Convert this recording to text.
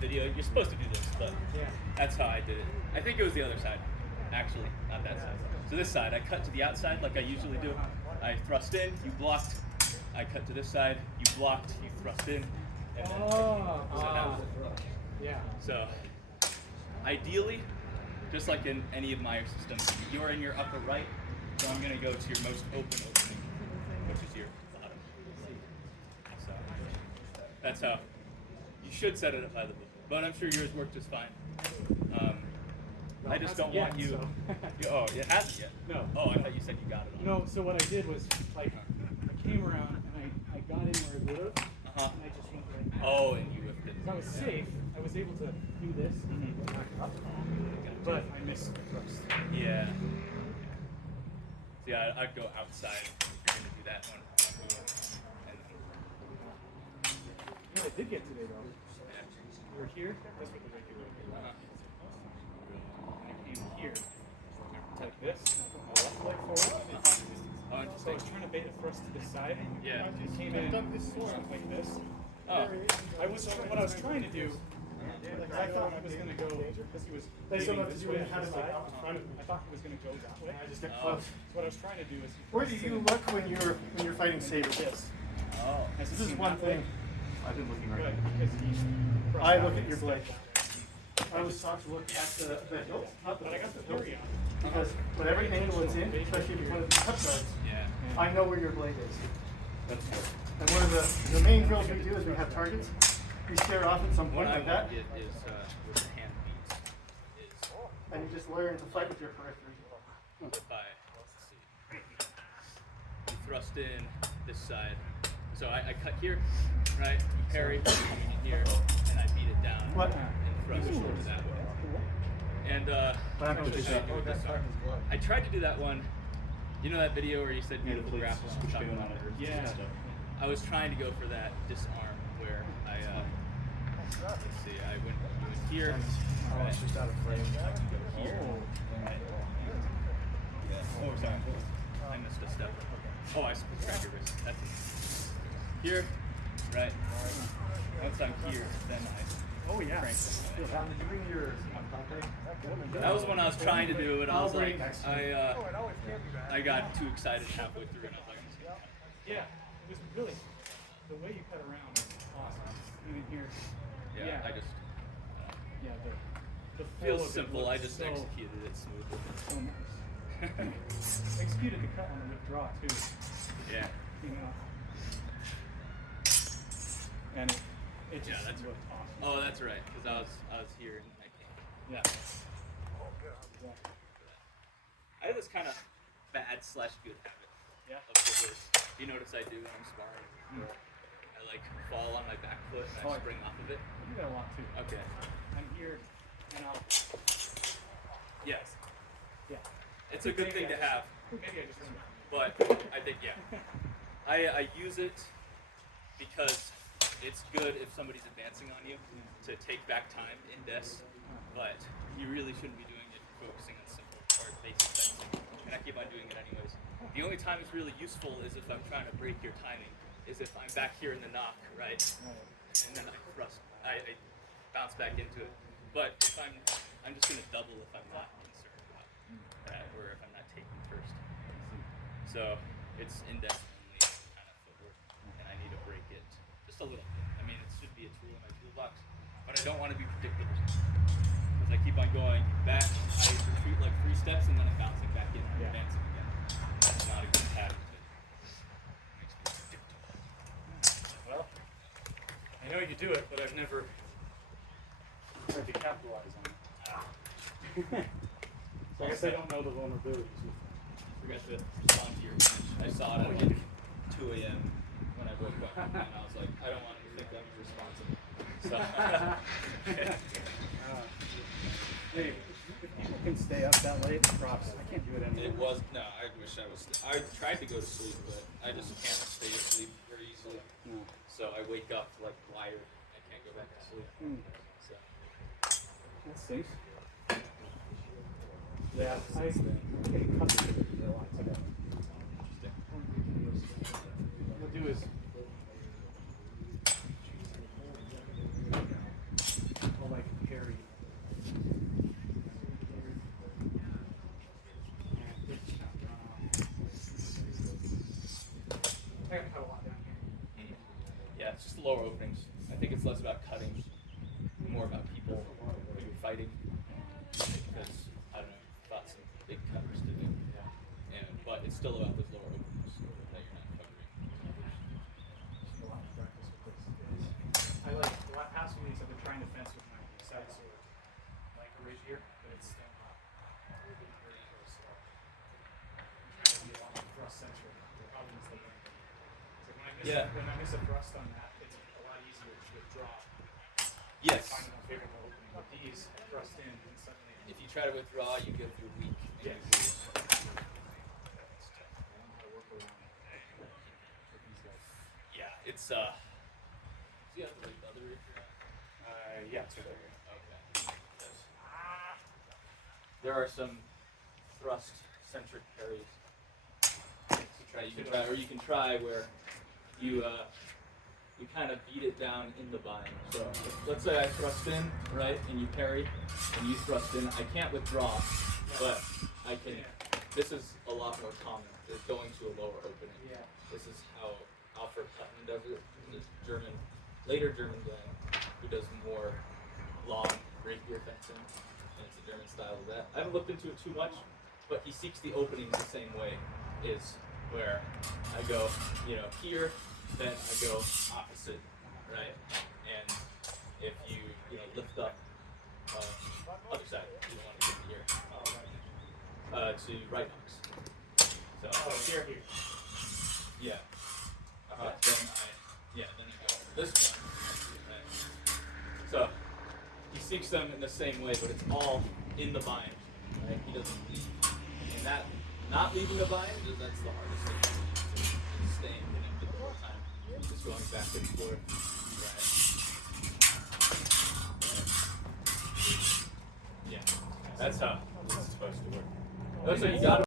the video, you're supposed to do this, but that's how I did it. I think it was the other side, actually, not that side. So this side, I cut to the outside like I usually do. I thrust in, you blocked. I cut to this side, you blocked, you thrust in. And then so that was it. Yeah. So ideally, just like in any of my systems, you're in your upper right, so I'm going to go to your most open opening, which is your bottom. So that's how you should set it up by the book, but I'm sure yours worked just fine. I just don't want you. Oh, it hasn't yet. No. Oh, I thought you said you got it on. No. So what I did was like I came around and I got in where it would have, and I just went right. Oh, and you whipped it. I was safe. I was able to do this, but I missed the thrust. Yeah. See, I'd go outside if you're gonna do that one. And you know what I did get today though? We're here. That's what the regular. Here, like this, and I put my left leg forward. Oh, interesting. So I was trying to bait a thrust to this side. Yeah. I came in like this. Oh. What I was trying to do, because I thought I was going to go, because he was leaving this way to the side. I thought he was going to go that way. I just got close. So what I was trying to do is. Where do you look when you're fighting saber? This. Oh. This is one thing. I've been looking right Good. I look at your blade. I was taught to look at the hilt, not the But I got the theory on. because whatever angle it's in, especially if it's one of the cut guards, Yeah. I know where your blade is. That's good. And one of the main drills we do is we have targets. We stare off at some What point I like that, get is with the hand beats is and you just learn to fight with your periphery. if let's see, you thrust in this side. So I cut here, right? You parry, you in here, and I beat it down. What? And thrust towards that way. And I tried to do that one. You know that video where you said beautiful grapple on top of it? Yeah. I was trying to go for that disarm where I let's see, I went here. Oh, it's just out of frame. Here. Right. Oh, sorry. I missed a step. Oh, I tracked your wrist. That's it. Here, right. Once I'm here, then I crank this way. Did you bring your That was when I was trying to do it. I was like, I got too excited halfway through, and I was like, Yeah, it was really, the way you cut around is awesome. Even here. yeah, I just Yeah, the flow feels of it simple. looks I just so, executed it smoothly. so nice. Executed the cut on the withdraw too. Yeah. You know. And it just Yeah, that's looked awesome. Oh, that's right, because I was here and I came. Yeah. I have this kind of bad/good habit Yeah. of footwork. You notice I do when I'm sparring. I like fall on my back foot and I spring off of it. I do that a lot too. Okay. I'm here and I'll. Yes. Yeah. It's a good thing to have, Maybe I just remember. but I think I use it because it's good if somebody's advancing on you to take back time in this, but you really shouldn't be doing it focusing on simple or basic fencing. And I keep on doing it anyways. The only time it's really useful is if I'm trying to break your timing, is if I'm back here in the knock, right? And then I thrust, I bounce back into it. But if I'm just gonna double if I'm not concerned about that, or if I'm not taking first. So it's index only kind of footwork, and I need to break it just a little bit. I mean, it should be a tool in my toolbox, but I don't want to be predictable because I keep on going back. I retreat like 3 steps, and then I'm bouncing back in and advancing again. That's not a good pattern. It makes me predictable. Well, I know you do it, but I've never tried to capitalize on it. So I guess I don't know the vulnerabilities with it. Forgot to respond to your message. I saw it at like 2 a.m. when I woke up, and I was like, I don't want to think I'm irresponsible. So, Hey, if people can stay up that late, props. I can't do it anymore. it was, no, I wish I was, I tried to go to sleep, but I just can't stay asleep very easily. No. So I wake up like wired. I can't go back to sleep. So, That stinks. Yeah, I can cut it a lot today. What we'll do is lower openings. I think it's less about cutting, more about people maybe fighting. Because I don't know, fought some big cutters today. But it's still about those lower openings that you're not covering. A lot of practice with this. I like the past few weeks I've been trying to fence with my side sword, like a ridge here, but it's still not very close. So I'm trying to be a lot more thrust centric. The problem is the length. So when I miss a thrust on that, it's a lot easier to withdraw. Yes. Find an unfavorable opening. But these thrust in and suddenly. If you try to withdraw, you go through weak. And Yes. you lose. Yeah, it's do you have the other ridge you're on? Yeah, it's right there. Okay. Yes. There are some thrust-centric parries. You can try where you kind of beat it down in the bind. So let's say I thrust in, right, and you parry, and you thrust in. I can't withdraw, but I can. This is a lot more common. Is going to a lower opening. Yeah. This is how Alfred Putnam does it. The later German guy who does more long rapier fencing, and it's a German style of that. I haven't looked into it too much, but he seeks the openings the same way. Is where I go, here, then I go opposite, right? And if you, lift up, other side, you don't want to get here, to right knocks. So Here. yeah. Then I go for this one. Right? So he seeks them in the same way, but it's all in the bind, right? He doesn't leave. And that not leaving the bind, that's the hardest thing. Is staying connected the whole time. Just going back and forth. Right. Yeah. That's how it's supposed to work. So you gotta